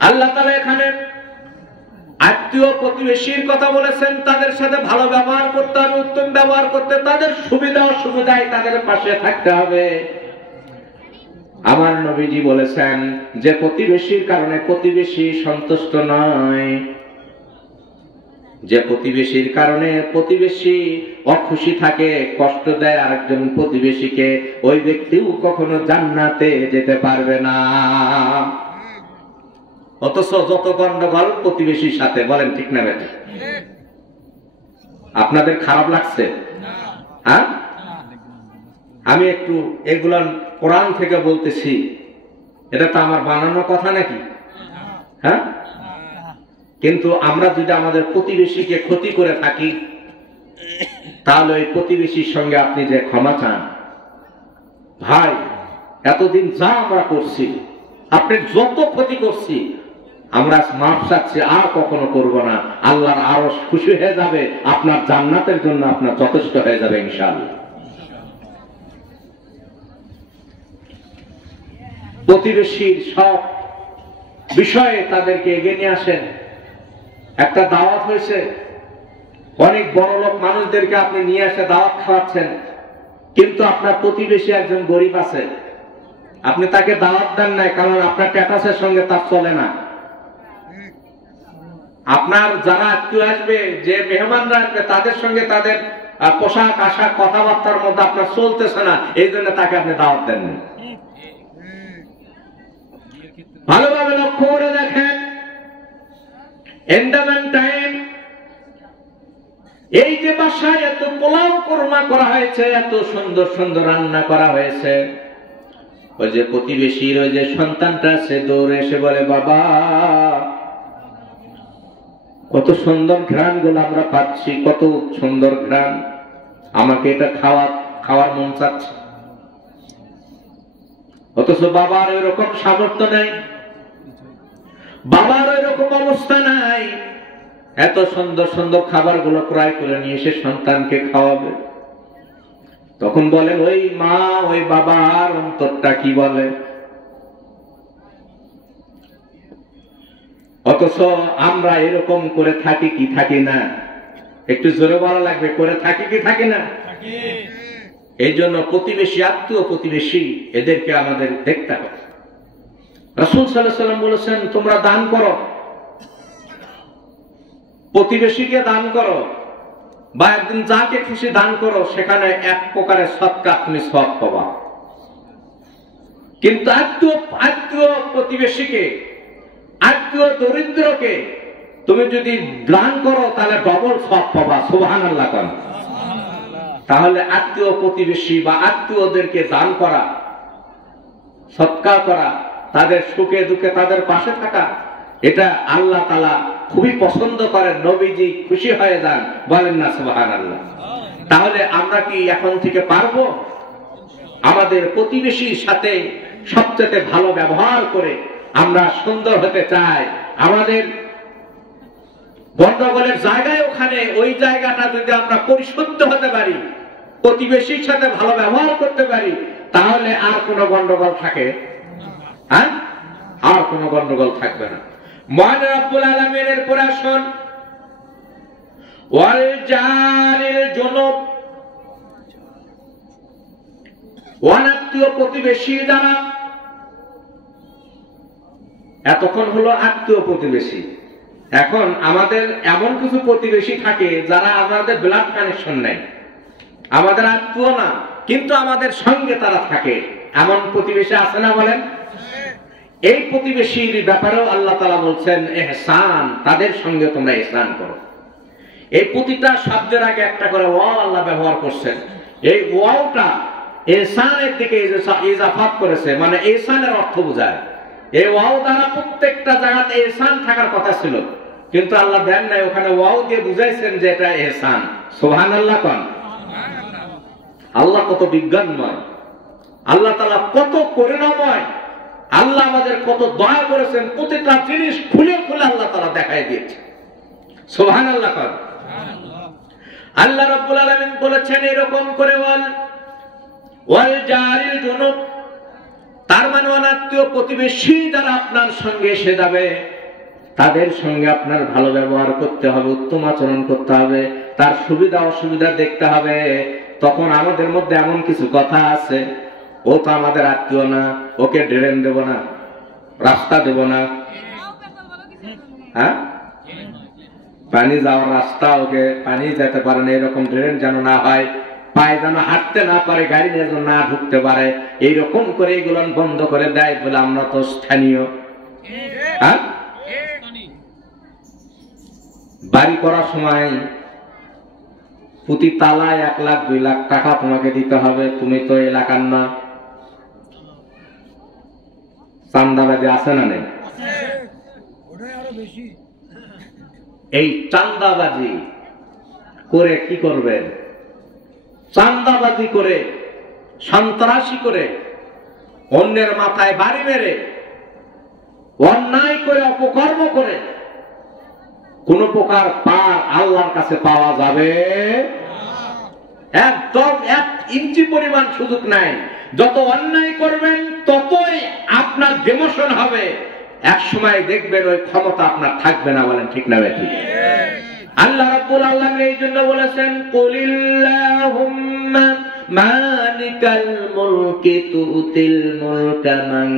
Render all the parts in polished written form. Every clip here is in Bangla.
আল্লাহ তাআলা এখানে আত্মীয় প্রতিবেশীর কথা বলেছেন, তাদের সাথে ভালো ব্যবহার করতে হবে, উত্তম ব্যবহার করতে, তাদের সুবিধা অসুবিধায় তাদের পাশে থাকতে হবে। আমার নবীজি বলেছেন যে প্রতিবেশীর কারণে প্রতিবেশী সন্তুষ্ট নয়, যে প্রতিবেশীর কারণে প্রতিবেশী অখুশি থাকে, কষ্ট দেয় আরেকজন প্রতিবেশীকে, ওই ব্যক্তিও কখনো জান্নাতে যেতে পারবে না। অথচ যত গন্ডগোল প্রতিবেশীর সাথে, বলেন ঠিক না বেটা? আপনাদের খারাপ লাগছে? হ্যাঁ, আমি একটু এগুলো কোরআন থেকে বলতেছি, এটা তো আমার বানানো কথা নাকি? হ্যাঁ, কিন্তু আমরা যদি আমাদের প্রতিবেশীকে ক্ষতি করে থাকি, তাহলে ওই প্রতিবেশীর সঙ্গে আপনি যে ক্ষমা চান, ভাই এতদিন যা আমরা করছি, আপনি যত ক্ষতি করছি, আমরা মাফ চাচ্ছি, আর কখনো করব না। আল্লাহর আরশ খুশি হয়ে যাবে, আপনার জান্নাতের জন্য আপনার যথেষ্ট হয়ে যাবে ইনশাআল্লাহ। প্রতিবেশীর সব বিষয়ে তাদেরকে এগিয়ে নিয়ে আসেন। একটা দাওয়াত হয়েছে, অনেক বড় লোক মানুষদেরকে আপনি নিয়ে এসে দাওয়াত খাওয়াচ্ছেন, কিন্তু আপনার প্রতিবেশী একজন গরিব আছে, আপনি তাকে দাওয়াত দেন নাই, কারণ আপনার স্ট্যাটাসের সঙ্গে তার চলে না। আপনার যারা আত্মীয় আসবে, যে মেহমানরা আসবে, তাদের সঙ্গে তাদের পোশাক আশাক কথাবার্তার মধ্যে আপনার চলতেছে না, এই জন্য তাকে আপনি দাওয়াত দেননি। ভালোভাবে লক্ষ্য করে দেখেন, এন্ডামেন্ট টাইম, এই যে বাসায় এত পোলাও কোরমা করা হয়েছে, এত সুন্দর সুন্দর রান্না করা হয়েছে, ওই যে প্রতিবেশীর ওই যে সন্তানটা, সে দৌড়ে এসে বলে, বাবা কত সুন্দর ঘ্রাণ গুলো আমরা পাচ্ছি, কত সুন্দর ঘ্রাণ, আমাকে এটা খাওয়ার মন চাচ্ছে। অথচ বাবার ওই রকম সামর্থ্য নাই, বাবার ওই রকম অবস্থা নাই, এত সুন্দর সুন্দর খাবার গুলো ক্রয় করে নিয়ে এসে সন্তানকে খাওয়াবে। তখন বলে ওই মা, ওই বাবার অন্তরটা কি বলে। অথচ আমরা এরকম করে থাকি কি থাকি না? একটু জোরে বলা লাগবে, করে থাকি কি থাকি না? এই জন্য প্রতিবেশী, আত্মীয় প্রতিবেশী, এদেরকে আমাদের দেখতে হবে। রাসূল সাল্লাল্লাহু আলাইহি ওয়াসাল্লাম বলেছেন, তোমরা দান করো, প্রতিবেশীকে দান করো, বা একদিন যাকে খুশি দান করো, সেখানে এক প্রকারের সদকা তুমি সওয়াব পাবা। কিন্তু আত্মীয় প্রতিবেশীকে, আত্মীয় দরিদ্রকে তুমি যদি দান করো, তাহলে ডবল সওয়াব পাবা। সুবহানাল্লাহ। তাহলে আত্মীয় প্রতিবেশী বা আত্মীয়দেরকে দান করা, সৎকা করা, তাদের সুখে দুঃখে তাদের পাশে থাকা, এটা আল্লাহ তাআলা খুবই পছন্দ করেন, নবীজি খুশি হয়ে যান, বলেন না সুবহানাল্লাহ। তাহলে আমরা কি এখন থেকে পারবো আমাদের প্রতিবেশীর সাথে সবচেয়ে ভালো ব্যবহার করে? আমরা সুন্দর হতে চাই, আমাদের গন্ডগোলের জায়গায় ওখানে ওই জায়গাটা যদি আমরা পরিশুদ্ধ হতে পারি, প্রতিবেশীর সাথে ভালো ব্যবহার করতে পারি, তাহলে আর কোনো গন্ডগোল থাকে? হ্যাঁ, আর কোনো গন্ডগোল থাকবে না। মহান রব্বুল আলামিনের পরে আসুন, ওয়াল জারিল জুনুব, অনাত্মীয় প্রতিবেশী যারা, এতক্ষণ হলো আত্মীয় প্রতিবেশী, এখন আমাদের এমন কিছু প্রতিবেশী থাকে যারা আমাদের ব্লাড কানেকশন নেই, আমাদের আত্মীয় না, কিন্তু আমাদের সঙ্গে তারা থাকে, এমন প্রতিবেশী আছে না? বলেন। এই প্রতিবেশীর ব্যাপারেও আল্লাহ তাআলা বলছেন ইহসান, তাদের সঙ্গে তোমরা ইহসান করো। এই প্রতিটা শব্দের আগে একটা করে ওয়াও আল্লাহ ব্যবহার করছেন। এই ওয়াওটা ইহসানের দিকে ইজাফাত করেছে, মানে ইহসানের অর্থ বোঝায়। এই ওয়াও দ্বারা প্রত্যেকটা জায়গাতে ইহসান থাকার কথা ছিল, কিন্তু আল্লাহ দেন নাই, ওখানে ওয়াও দিয়ে বুঝাইছেন যে এটা ইহসান। সুবহানাল্লাহ। কোন আল্লাহ কত বিজ্ঞানময়, আল্লাহ তাআলা কত করুণাময়, আল্লাহ আমাদের কত দয়া করেছেন, প্রতিটা জিনিস খুলে খুলে আল্লাহ তাআলা দেখায় দিয়েছে। সুবহানাল্লাহ। কোন আল্লাহ রাব্বুল আলামিন বলেছেন এরকম করে, ওয়াল জারিল জুনুব, তার মানে অনাত্মীয় প্রতিবেশী যারা আপনার সঙ্গে এসে যাবে তাদের সঙ্গে আপনার ভালো ব্যবহার করতে হবে, উত্তম আচরণ করতে হবে, তার সুবিধা অসুবিধা দেখতে হবে। তখন আমাদের মধ্যে এমন কিছু কথা আছে, ও তো আমাদের আত্মীয় না, ওকে ড্রেন দেব না, রাস্তা দেব না, হ্যাঁ পানি যাওয়ার রাস্তা ওকে পানি যেতে পারে না, এরকম ড্রেন যেন না হয়, পায়ে যেন হাঁটতে না পারে, গাড়ি যেন না ঢুকতে পারে, এইরকম করে এগুলো বন্ধ করে দেয় বলে আমরা তো স্থানীয়। হ্যাঁ বাড়ি করার সময় প্রতি তালায় 1 লাখ 2 লাখ টাকা তোমাকে দিতে হবে, তুমি তো এলাকার না। চান্দাবাজি আছে না নেই? এই চান্দাবাজি করে কি করবেন? চান্দাবাজি করে, সন্ত্রাসী করে, অন্যের মাথায় বাড়ি মেরে, অন্যায় করে, অপকর্ম করে কোন প্রকার পার আল্লাহর কাছে পাওয়া যাবে একদম 1 ইঞ্চি পরিমাণ সুযোগ নাই। যত অন্যায় করবেন ততই আপনার ডিমোশন হবে, এক সময় দেখবেন ওই ক্ষমতা আপনার থাকবে না। বলেন ঠিক না ঠিক? আল্লাহ রাব্বুল আলামিন এই জন্য বলেছেন, কুলিল্লাহুম্মা মালিকাল মুলকি তুতিল মুলকা মান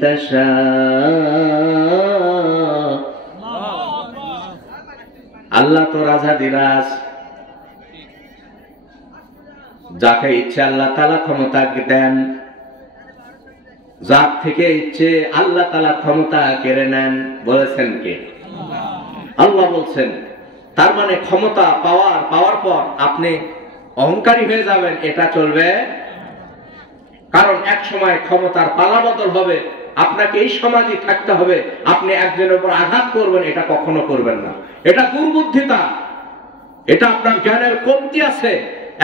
তাশা। আল্লাহ তো রাজা দিরাজ, যাকে ইচ্ছে আল্লাহ তাআলা ক্ষমতা দেন, যার থেকে ইচ্ছে আল্লাহ তাআলা ক্ষমতা কেড়ে নেন। বলেছেন কে? আল্লাহ বলছেন। তার মানে ক্ষমতা পাওয়ার পর আপনি অহংকারী হয়ে যাবেন, এটা চলবে। কারণ এক সময় ক্ষমতার পালাবদল হবে, আপনাকে এই সমাজে থাকতে হবে। আপনি একজনের উপর আঘাত করবেন, এটা কখনো করবেন না। এটা দুর্বুদ্ধিতা, এটা আপনার জ্ঞানের কমতি আছে।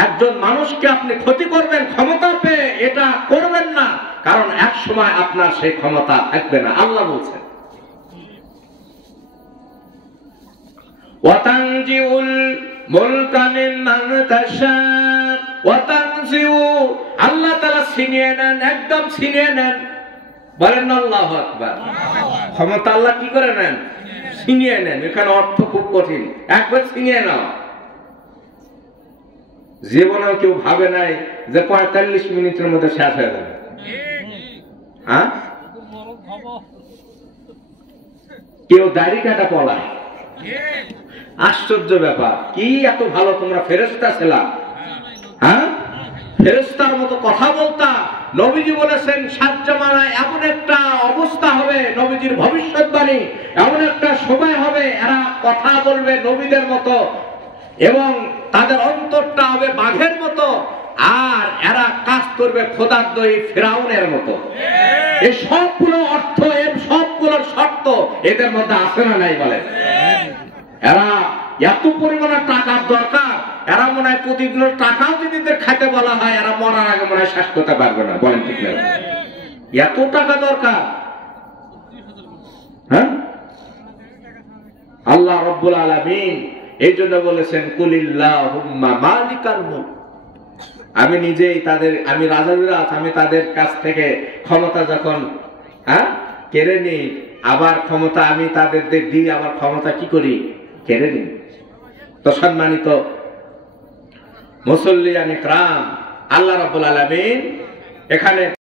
একজন মানুষকে আপনি ক্ষতি করবেন ক্ষমতা পেয়ে, এটা করবেন না, কারণ এক সময় আপনার সেই ক্ষমতা থাকবে না। আল্লাহ বলছেন, ওয়াতানজিউল মুলকা মিম্মান তাশা ওয়া তানজিউ। আল্লাহ তাআলা ছিনিয়ে নেন, একদম ছিনিয়ে নেন। বলেন আল্লাহু আকবার। ক্ষমতা আল্লাহ কি করে নেন? ছিনিয়ে নেন। এখানে অর্থ খুব কঠিন, একবার ছিনিয়ে নাও। জীবনেও কেউ ভাবে নাই যে 45 মিনিটের মধ্যে শেষ হয়ে যাবে। হ্যাঁ, কেউ দাড়ি কাটা পলায়। আশ্চর্য ব্যাপার, কি এত ভালো তোমরা ফেরেশতা ছিলা? হ্যাঁ, ফেরেশতার মতো কথা বলতা। নবীজি বলেছেন, সাত জামানায় এমন একটা অবস্থা হবে, নবীজির ভবিষ্যৎবাণী, এমন একটা সময় হবে এরা কথা বলবে নবীদের মতো, এবং তাদের অন্তরটা হবে বাঘের মতো, আর এরা কাজ করবে খোদাদ্রোহী ফিরাউনের মতো। এই সবগুলো অর্থ, এর সবগুলোর শর্ত এদের মধ্যে আছে না নাই? বলে এরা এত পরিমাণে টাকার দরকার, এরা মনে হয় প্রতিদিন টাকাও যদি খাইতে বলা হয়, এরা মরার আগে মনে হয় শেষ করতে পারবে না। বলেন ঠিক না? এত টাকা দরকার। হ্যাঁ, আল্লাহ রাব্বুল আলামিন এই জন্য বলেছেন, কুলিল্লাহুম্মা মালিকাল মুলক। আমি নিজেই তাদের, আমি রাজাদিরাজ, আমি তাদের কাছ থেকে ক্ষমতা যখন কেড়ে নিই, আবার ক্ষমতা আমি তাদের দিই, আবার ক্ষমতা কি করি? কেড়ে নিই। তো সম্মানিত মুসল্লিয়ান ইকরাম, আল্লাহ রাব্বুল আলামিন এখানে